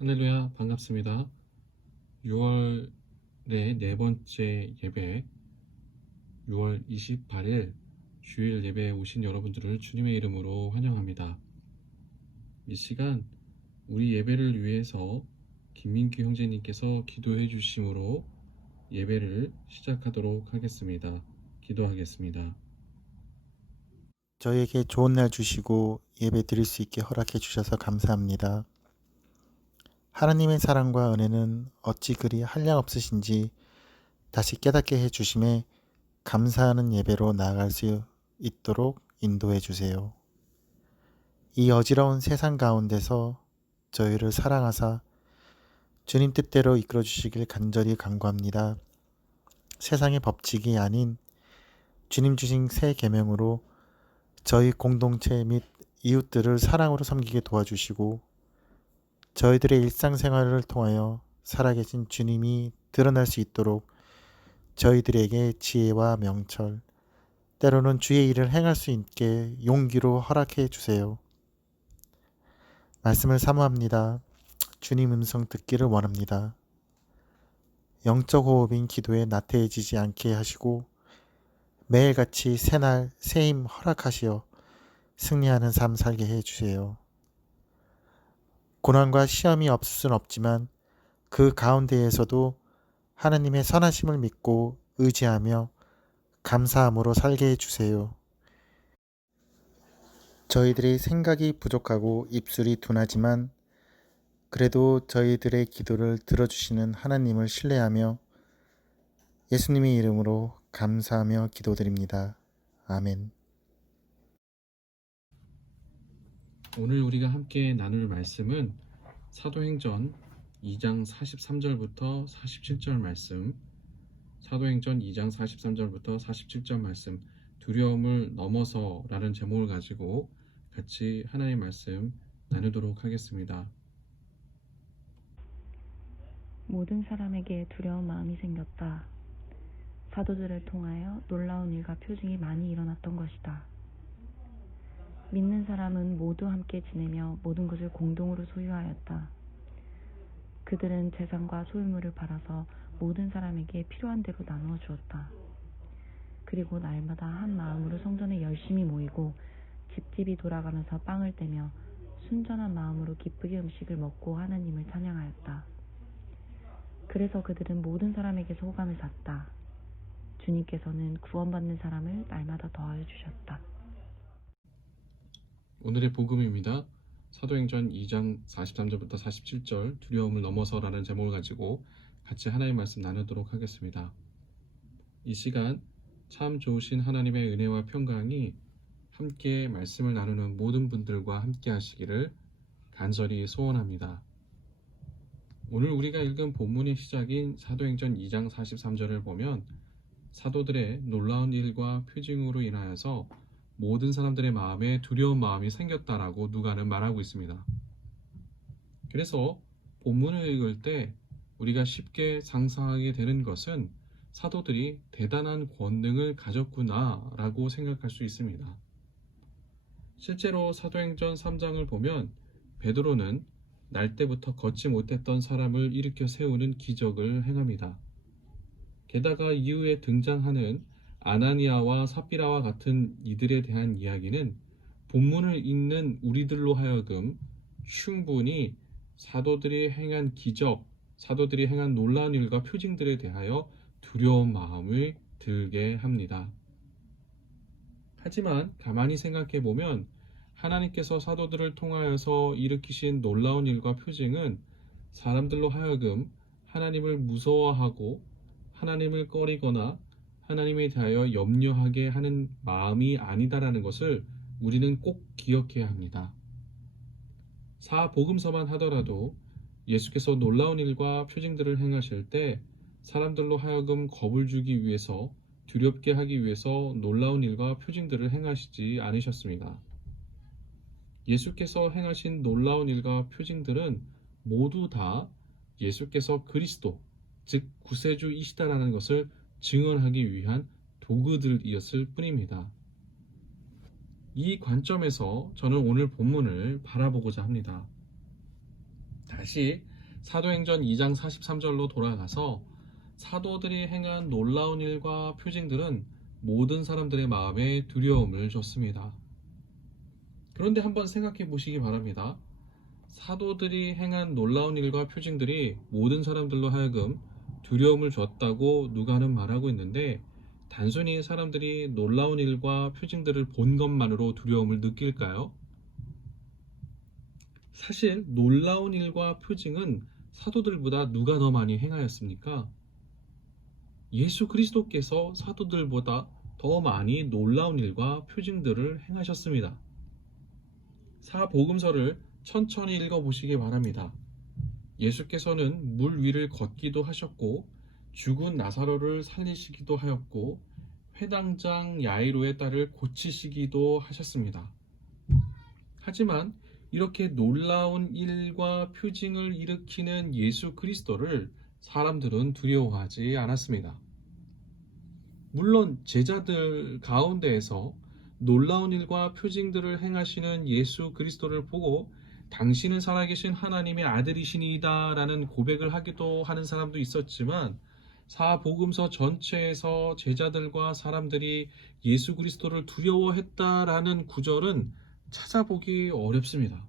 할렐루야, 반갑습니다. 6월의 네 번째 예배, 6월 28일 주일 예배에 오신 여러분들을 주님의 이름으로 환영합니다. 이 시간 우리 예배를 위해서 김민규 형제님께서 기도해 주심으로 예배를 시작하도록 하겠습니다. 기도하겠습니다. 저에게 좋은 날 주시고 예배 드릴 수 있게 허락해 주셔서 감사합니다. 하나님의 사랑과 은혜는 어찌 그리 한량없으신지 다시 깨닫게 해 주심에 감사하는 예배로 나아갈 수 있도록 인도해 주세요. 이 어지러운 세상 가운데서 저희를 사랑하사 주님 뜻대로 이끌어 주시길 간절히 간구합니다. 세상의 법칙이 아닌 주님 주신 새 계명으로 저희 공동체 및 이웃들을 사랑으로 섬기게 도와주시고 저희들의 일상생활을 통하여 살아계신 주님이 드러날 수 있도록 저희들에게 지혜와 명철, 때로는 주의 일을 행할 수 있게 용기로 허락해 주세요. 말씀을 사모합니다. 주님 음성 듣기를 원합니다. 영적 호흡인 기도에 나태해지지 않게 하시고 매일같이 새날 새힘 허락하시어 승리하는 삶 살게 해주세요. 고난과 시험이 없을 순 없지만 그 가운데에서도 하나님의 선하심을 믿고 의지하며 감사함으로 살게 해주세요. 저희들이 생각이 부족하고 입술이 둔하지만 그래도 저희들의 기도를 들어주시는 하나님을 신뢰하며 예수님의 이름으로 감사하며 기도드립니다. 아멘. 오늘 우리가 함께 나눌 말씀은 사도행전 2장 43절부터 47절 말씀, 사도행전 2장 43절부터 47절 말씀, 두려움을 넘어서 라는 제목을 가지고 같이 하나님의 말씀 나누도록 하겠습니다. 모든 사람에게 두려운 마음이 생겼다. 사도들을 통하여 놀라운 일과 표징이 많이 일어났던 것이다. 믿는 사람은 모두 함께 지내며 모든 것을 공동으로 소유하였다. 그들은 재산과 소유물을 팔아서 모든 사람에게 필요한 대로 나누어 주었다. 그리고 날마다 한 마음으로 성전에 열심히 모이고 집집이 돌아가면서 빵을 떼며 순전한 마음으로 기쁘게 음식을 먹고 하나님을 찬양하였다. 그래서 그들은 모든 사람에게서 호감을 샀다. 주님께서는 구원받는 사람을 날마다 더하여 주셨다. 오늘의 복음입니다. 사도행전 2장 43절부터 47절 두려움을 넘어서라는 제목을 가지고 같이 하나님의 말씀 나누도록 하겠습니다. 이 시간 참 좋으신 하나님의 은혜와 평강이 함께 말씀을 나누는 모든 분들과 함께 하시기를 간절히 소원합니다. 오늘 우리가 읽은 본문의 시작인 사도행전 2장 43절을 보면 사도들의 놀라운 일과 표징으로 인하여서 모든 사람들의 마음에 두려운 마음이 생겼다라고 누가는 말하고 있습니다. 그래서 본문을 읽을 때 우리가 쉽게 상상하게 되는 것은 사도들이 대단한 권능을 가졌구나라고 생각할 수 있습니다. 실제로 사도행전 3장을 보면 베드로는 날 때부터 걷지 못했던 사람을 일으켜 세우는 기적을 행합니다. 게다가 이후에 등장하는 아나니아와 삽비라와 같은 이들에 대한 이야기는 본문을 읽는 우리들로 하여금 충분히 사도들이 행한 기적, 사도들이 행한 놀라운 일과 표징들에 대하여 두려운 마음을 들게 합니다. 하지만 가만히 생각해 보면 하나님께서 사도들을 통하여서 일으키신 놀라운 일과 표징은 사람들로 하여금 하나님을 무서워하고 하나님을 꺼리거나 하나님에 대하여 염려하게 하는 마음이 아니다라는 것을 우리는 꼭 기억해야 합니다. 사복음서만 하더라도 예수께서 놀라운 일과 표징들을 행하실 때 사람들로 하여금 겁을 주기 위해서 두렵게 하기 위해서 놀라운 일과 표징들을 행하시지 않으셨습니다. 예수께서 행하신 놀라운 일과 표징들은 모두 다 예수께서 그리스도, 즉 구세주이시다라는 것을 증언하기 위한 도구들이었을 뿐입니다. 이 관점에서 저는 오늘 본문을 바라보고자 합니다. 다시 사도행전 2장 43절로 돌아가서 사도들이 행한 놀라운 일과 표징들은 모든 사람들의 마음에 두려움을 줬습니다. 그런데 한번 생각해 보시기 바랍니다. 사도들이 행한 놀라운 일과 표징들이 모든 사람들로 하여금 두려움을 줬다고 누가는 말하고 있는데, 단순히 사람들이 놀라운 일과 표징들을 본 것만으로 두려움을 느낄까요? 사실 놀라운 일과 표징은 사도들보다 누가 더 많이 행하였습니까? 예수 그리스도께서 사도들보다 더 많이 놀라운 일과 표징들을 행하셨습니다. 사복음서를 천천히 읽어보시기 바랍니다. 예수께서는 물 위를 걷기도 하셨고, 죽은 나사로를 살리시기도 하였고, 회당장 야이로의 딸을 고치시기도 하셨습니다. 하지만 이렇게 놀라운 일과 표징을 일으키는 예수 그리스도를 사람들은 두려워하지 않았습니다. 물론 제자들 가운데에서 놀라운 일과 표징들을 행하시는 예수 그리스도를 보고 당신은 살아계신 하나님의 아들이시니이다 라는 고백을 하기도 하는 사람도 있었지만, 사복음서 전체에서 제자들과 사람들이 예수 그리스도를 두려워했다라는 구절은 찾아보기 어렵습니다.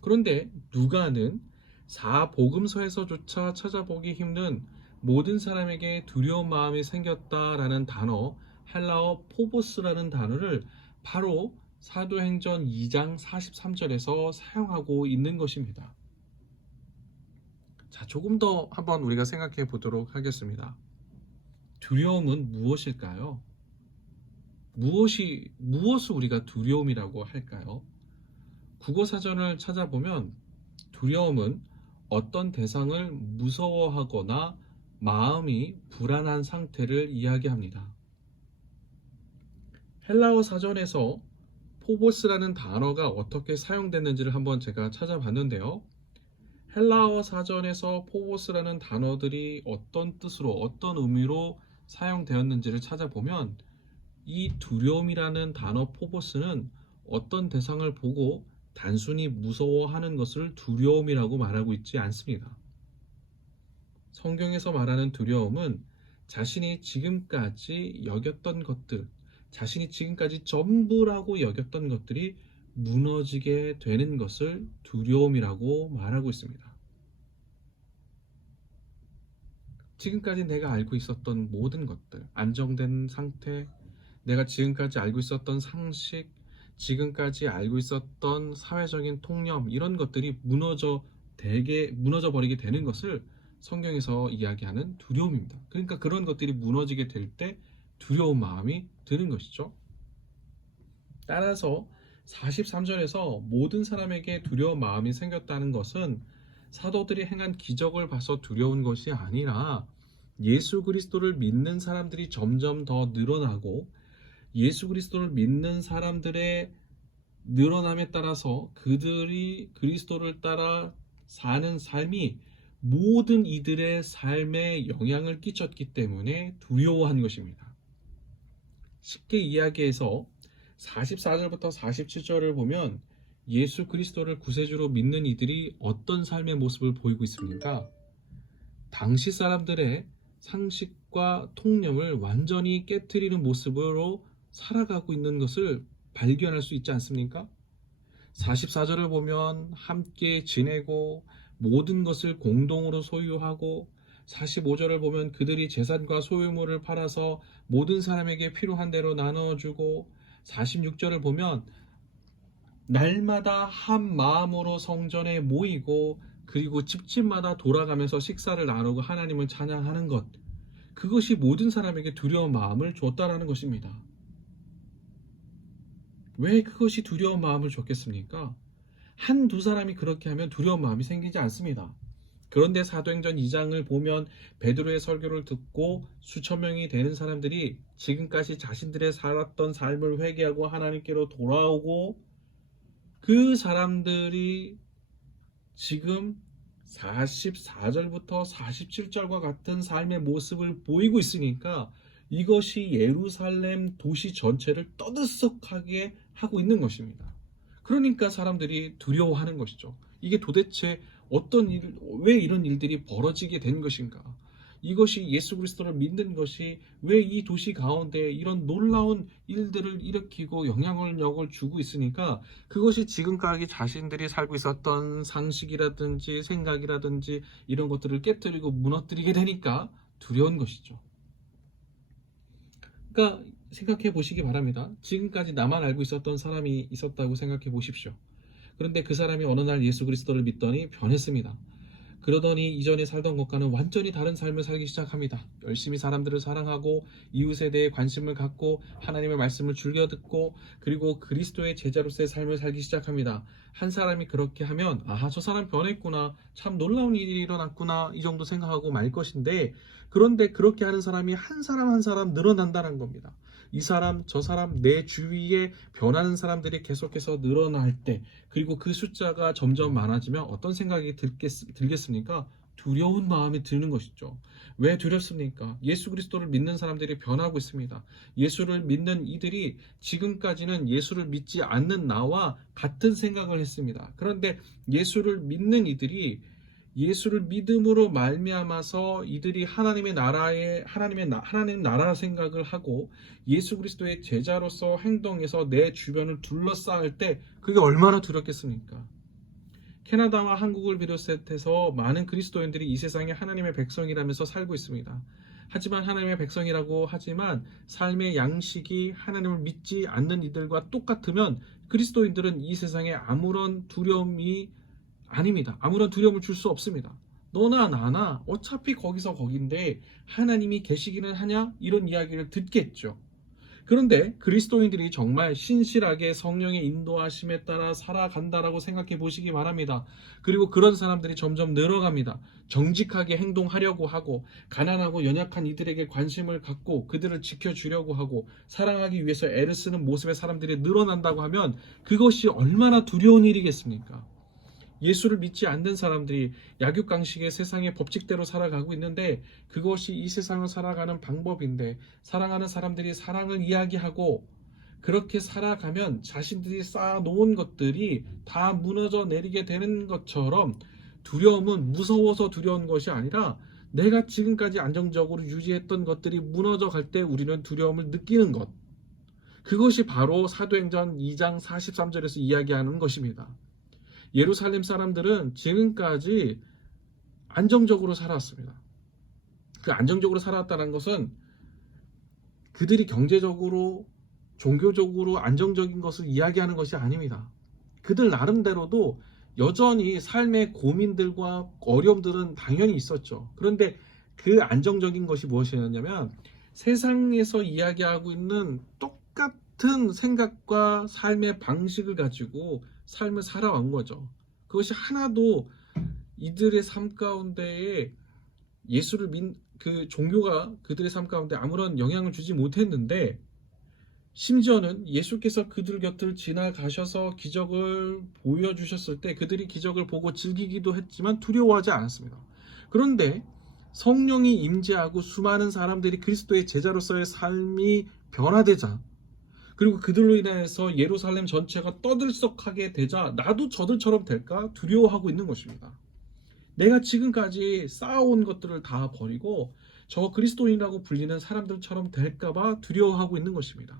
그런데 누가는 사복음서에서조차 찾아보기 힘든 모든 사람에게 두려운 마음이 생겼다라는 단어, 헬라어 포보스라는 단어를 바로 사도행전 2장 43절에서 사용하고 있는 것입니다. 자, 조금 더 한번 우리가 생각해 보도록 하겠습니다. 두려움은 무엇일까요? 무엇을 우리가 두려움이라고 할까요? 국어사전을 찾아보면 두려움은 어떤 대상을 무서워하거나 마음이 불안한 상태를 이야기합니다. 헬라어 사전에서 포보스라는 단어가 어떻게 사용됐는지를 한번 제가 찾아봤는데요. 헬라어 사전에서 포보스라는 단어들이 어떤 뜻으로, 어떤 의미로 사용되었는지를 찾아보면 이 두려움이라는 단어 포보스는 어떤 대상을 보고 단순히 무서워하는 것을 두려움이라고 말하고 있지 않습니다. 성경에서 말하는 두려움은 자신이 지금까지 여겼던 것들, 자신이 지금까지 전부라고 여겼던 것들이 무너지게 되는 것을 두려움이라고 말하고 있습니다. 지금까지 내가 알고 있었던 모든 것들, 안정된 상태, 내가 지금까지 알고 있었던 상식, 지금까지 알고 있었던 사회적인 통념, 이런 것들이 무너져 버리게 되는 것을 성경에서 이야기하는 두려움입니다. 그러니까 그런 것들이 무너지게 될 때 두려운 마음이 드는 것이죠. 따라서 43절에서 모든 사람에게 두려운 마음이 생겼다는 것은 사도들이 행한 기적을 봐서 두려운 것이 아니라 예수 그리스도를 믿는 사람들이 점점 더 늘어나고, 예수 그리스도를 믿는 사람들의 늘어남에 따라서 그들이 그리스도를 따라 사는 삶이 모든 이들의 삶에 영향을 끼쳤기 때문에 두려워한 것입니다. 쉽게 이야기해서 44절부터 47절을 보면 예수 그리스도를 구세주로 믿는 이들이 어떤 삶의 모습을 보이고 있습니까? 당시 사람들의 상식과 통념을 완전히 깨트리는 모습으로 살아가고 있는 것을 발견할 수 있지 않습니까? 44절을 보면 함께 지내고 모든 것을 공동으로 소유하고, 45절을 보면 그들이 재산과 소유물을 팔아서 모든 사람에게 필요한 대로 나눠주고, 46절을 보면 날마다 한 마음으로 성전에 모이고, 그리고 집집마다 돌아가면서 식사를 나누고 하나님을 찬양하는 것, 그것이 모든 사람에게 두려운 마음을 줬다라는 것입니다. 왜 그것이 두려운 마음을 줬겠습니까? 한두 사람이 그렇게 하면 두려운 마음이 생기지 않습니다. 그런데 사도행전 2장을 보면 베드로의 설교를 듣고 수천 명이 되는 사람들이 지금까지 자신들의 살았던 삶을 회개하고 하나님께로 돌아오고, 그 사람들이 지금 44절부터 47절과 같은 삶의 모습을 보이고 있으니까 이것이 예루살렘 도시 전체를 떠들썩하게 하고 있는 것입니다. 그러니까 사람들이 두려워하는 것이죠. 이게 도대체 왜 이런 일들이 벌어지게 된 것인가? 이것이 예수 그리스도를 믿는 것이 왜 이 도시 가운데 이런 놀라운 일들을 일으키고 영향력을 주고 있으니까 그것이 지금까지 자신들이 살고 있었던 상식이라든지 생각이라든지 이런 것들을 깨뜨리고 무너뜨리게 되니까 두려운 것이죠. 그러니까 생각해 보시기 바랍니다. 지금까지 나만 알고 있었던 사람이 있었다고 생각해 보십시오. 그런데 그 사람이 어느 날 예수 그리스도를 믿더니 변했습니다. 그러더니 이전에 살던 것과는 완전히 다른 삶을 살기 시작합니다. 열심히 사람들을 사랑하고 이웃에 대해 관심을 갖고 하나님의 말씀을 즐겨 듣고 그리고 그리스도의 제자로서의 삶을 살기 시작합니다. 한 사람이 그렇게 하면 저 사람 변했구나, 참 놀라운 일이 일어났구나, 이 정도 생각하고 말 것인데, 그런데 그렇게 하는 사람이 한 사람 한 사람 늘어난다는 겁니다. 이 사람 저 사람 내 주위에 변하는 사람들이 계속해서 늘어날 때, 그리고 그 숫자가 점점 많아지면 어떤 생각이 들겠습니까? 두려운 마음이 드는 것이죠. 왜 두렵습니까? 예수 그리스도를 믿는 사람들이 변하고 있습니다. 예수를 믿는 이들이 지금까지는 예수를 믿지 않는 나와 같은 생각을 했습니다. 그런데 예수를 믿는 이들이 예수를 믿음으로 말미암아서 이들이 하나님 나라 생각을 하고 예수 그리스도의 제자로서 행동해서 내 주변을 둘러싸을 때 그게 얼마나 두렵겠습니까? 캐나다와 한국을 비롯해서 많은 그리스도인들이 이 세상에 하나님의 백성이라면서 살고 있습니다. 하지만 하나님의 백성이라고 하지만 삶의 양식이 하나님을 믿지 않는 이들과 똑같으면 그리스도인들은 이 세상에 아무런 두려움이 아닙니다. 아무런 두려움을 줄 수 없습니다. 너나 나나 어차피 거기서 거긴데 하나님이 계시기는 하냐? 이런 이야기를 듣겠죠. 그런데 그리스도인들이 정말 신실하게 성령의 인도하심에 따라 살아간다라고 생각해 보시기 바랍니다. 그리고 그런 사람들이 점점 늘어갑니다. 정직하게 행동하려고 하고 가난하고 연약한 이들에게 관심을 갖고 그들을 지켜주려고 하고 사랑하기 위해서 애를 쓰는 모습의 사람들이 늘어난다고 하면 그것이 얼마나 두려운 일이겠습니까? 예수를 믿지 않는 사람들이 약육강식의 세상의 법칙대로 살아가고 있는데 그것이 이 세상을 살아가는 방법인데 사랑하는 사람들이 사랑을 이야기하고 그렇게 살아가면 자신들이 쌓아놓은 것들이 다 무너져 내리게 되는 것처럼 두려움은 무서워서 두려운 것이 아니라 내가 지금까지 안정적으로 유지했던 것들이 무너져 갈 때 우리는 두려움을 느끼는 것. 그것이 바로 사도행전 2장 43절에서 이야기하는 것입니다. 예루살렘 사람들은 지금까지 안정적으로 살아왔습니다. 그 안정적으로 살아왔다는 것은 그들이 경제적으로, 종교적으로 안정적인 것을 이야기하는 것이 아닙니다. 그들 나름대로도 여전히 삶의 고민들과 어려움들은 당연히 있었죠. 그런데 그 안정적인 것이 무엇이었냐면 세상에서 이야기하고 있는 똑같은 생각과 삶의 방식을 가지고 삶을 살아온 거죠. 그것이 하나도 이들의 삶 가운데에 예수를 그 종교가 그들의 삶 가운데 아무런 영향을 주지 못했는데 심지어는 예수께서 그들 곁을 지나가셔서 기적을 보여주셨을 때 그들이 기적을 보고 즐기기도 했지만 두려워하지 않았습니다. 그런데 성령이 임재하고 수많은 사람들이 그리스도의 제자로서의 삶이 변화되자 그리고 그들로 인해서 예루살렘 전체가 떠들썩하게 되자 나도 저들처럼 될까 두려워하고 있는 것입니다. 내가 지금까지 쌓아온 것들을 다 버리고 저 그리스도인이라고 불리는 사람들처럼 될까봐 두려워하고 있는 것입니다.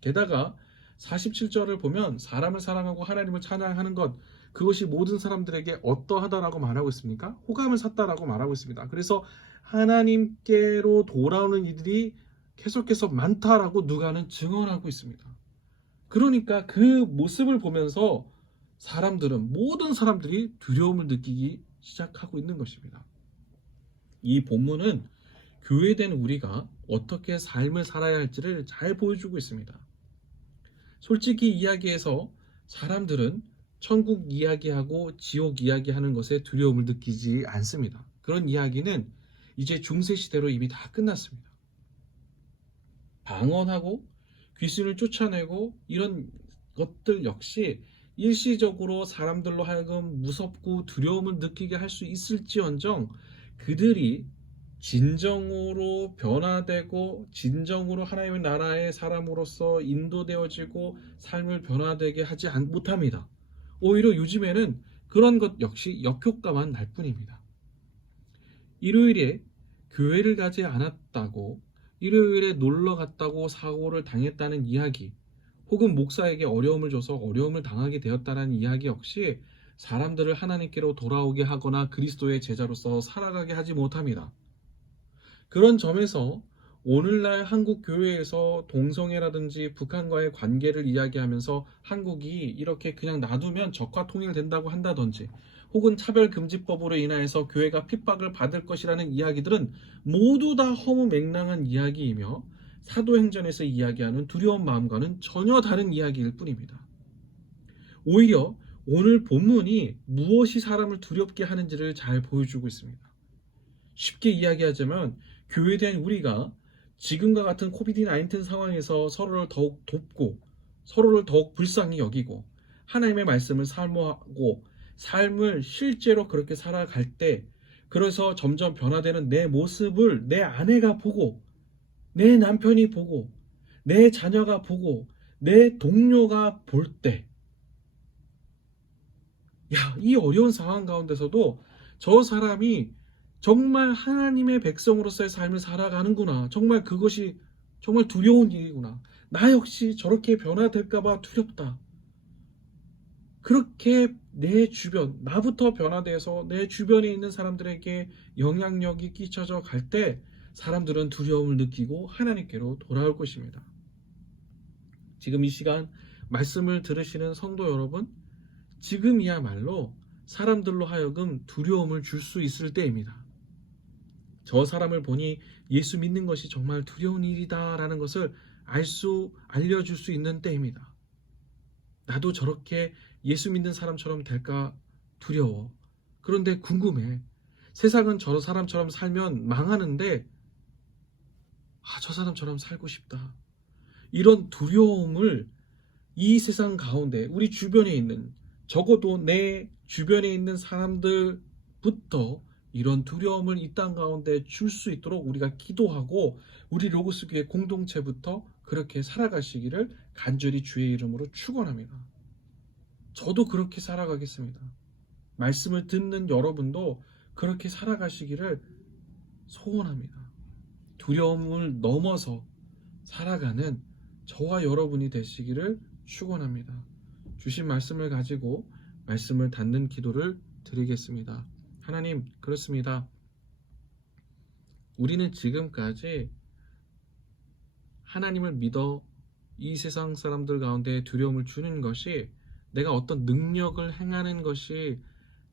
게다가 47절을 보면 사람을 사랑하고 하나님을 찬양하는 것 그것이 모든 사람들에게 어떠하다라고 말하고 있습니까? 호감을 샀다라고 말하고 있습니다. 그래서 하나님께로 돌아오는 이들이 계속해서 많다라고 누가는 증언하고 있습니다. 그러니까 그 모습을 보면서 모든 사람들이 두려움을 느끼기 시작하고 있는 것입니다. 이 본문은 교회된 우리가 어떻게 삶을 살아야 할지를 잘 보여주고 있습니다. 솔직히 이야기해서 사람들은 천국 이야기하고 지옥 이야기하는 것에 두려움을 느끼지 않습니다. 그런 이야기는 이제 중세시대로 이미 다 끝났습니다. 방언하고 귀신을 쫓아내고 이런 것들 역시 일시적으로 사람들로 하여금 무섭고 두려움을 느끼게 할 수 있을지언정 그들이 진정으로 변화되고 진정으로 하나님의 나라의 사람으로서 인도되어지고 삶을 변화되게 하지 못합니다. 오히려 요즘에는 그런 것 역시 역효과만 날 뿐입니다. 일요일에 교회를 가지 않았다고, 일요일에 놀러 갔다고 사고를 당했다는 이야기, 혹은 목사에게 어려움을 줘서 어려움을 당하게 되었다는 이야기 역시 사람들을 하나님께로 돌아오게 하거나 그리스도의 제자로서 살아가게 하지 못합니다. 그런 점에서 오늘날 한국 교회에서 동성애라든지 북한과의 관계를 이야기하면서 한국이 이렇게 그냥 놔두면 적화 통일된다고 한다든지, 혹은 차별금지법으로 인하여서 교회가 핍박을 받을 것이라는 이야기들은 모두 다 허무맹랑한 이야기이며 사도행전에서 이야기하는 두려운 마음과는 전혀 다른 이야기일 뿐입니다. 오히려 오늘 본문이 무엇이 사람을 두렵게 하는지를 잘 보여주고 있습니다. 쉽게 이야기하자면 교회된 우리가 지금과 같은 코비드-19 상황에서 서로를 더욱 돕고 서로를 더욱 불쌍히 여기고 하나님의 말씀을 사모하고 삶을 실제로 그렇게 살아갈 때, 그래서 점점 변화되는 내 모습을 내 아내가 보고, 내 남편이 보고, 내 자녀가 보고, 내 동료가 볼 때, 야, 이 어려운 상황 가운데서도 저 사람이 정말 하나님의 백성으로서의 삶을 살아가는구나, 정말 그것이 정말 두려운 일이구나, 나 역시 저렇게 변화될까봐 두렵다, 그렇게 내 주변, 나부터 변화돼서 내 주변에 있는 사람들에게 영향력이 끼쳐져 갈 때 사람들은 두려움을 느끼고 하나님께로 돌아올 것입니다. 지금 이 시간 말씀을 들으시는 성도 여러분, 지금이야말로 사람들로 하여금 두려움을 줄 수 있을 때입니다. 저 사람을 보니 예수 믿는 것이 정말 두려운 일이다라는 것을 알려줄 수 있는 때입니다. 나도 저렇게 예수 믿는 사람처럼 될까 두려워. 그런데 궁금해. 세상은 저 사람처럼 살면 망하는데, 저 사람처럼 살고 싶다. 이런 두려움을 이 세상 가운데 우리 주변에 있는, 적어도 내 주변에 있는 사람들부터 이런 두려움을 이 땅 가운데 줄 수 있도록 우리가 기도하고 우리 로고스 교회 공동체부터 그렇게 살아가시기를 간절히 주의 이름으로 축원합니다. 저도 그렇게 살아가겠습니다. 말씀을 듣는 여러분도 그렇게 살아가시기를 소원합니다. 두려움을 넘어서 살아가는 저와 여러분이 되시기를 축원합니다. 주신 말씀을 가지고 말씀을 닫는 기도를 드리겠습니다. 하나님, 그렇습니다. 우리는 지금까지 하나님을 믿어 이 세상 사람들 가운데 두려움을 주는 것이 내가 어떤 능력을 행하는 것이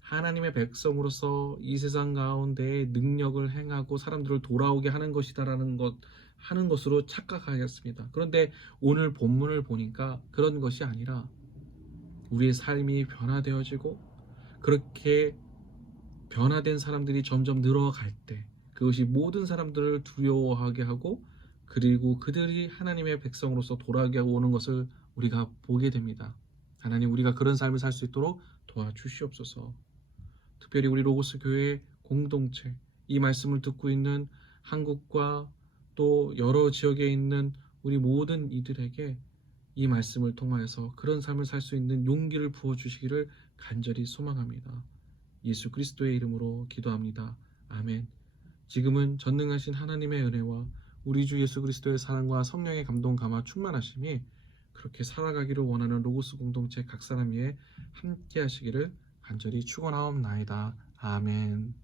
하나님의 백성으로서 이 세상 가운데 능력을 행하고 사람들을 돌아오게 하는 것이다라는 하는 것으로 착각하였습니다. 그런데 오늘 본문을 보니까 그런 것이 아니라 우리의 삶이 변화되어지고 그렇게 변화된 사람들이 점점 늘어갈 때 그것이 모든 사람들을 두려워하게 하고, 그리고 그들이 하나님의 백성으로서 돌아오게 하고 오는 것을 우리가 보게 됩니다. 하나님, 우리가 그런 삶을 살 수 있도록 도와주시옵소서. 특별히 우리 로고스 교회 공동체, 이 말씀을 듣고 있는 한국과 또 여러 지역에 있는 우리 모든 이들에게 이 말씀을 통하여서 그런 삶을 살 수 있는 용기를 부어주시기를 간절히 소망합니다. 예수 그리스도의 이름으로 기도합니다. 아멘. 지금은 전능하신 하나님의 은혜와 우리 주 예수 그리스도의 사랑과 성령의 감동 감화 충만하심이 그렇게 살아가기를 원하는 로고스 공동체 각 사람 위에 함께 하시기를 간절히 축원하옵나이다. 아멘.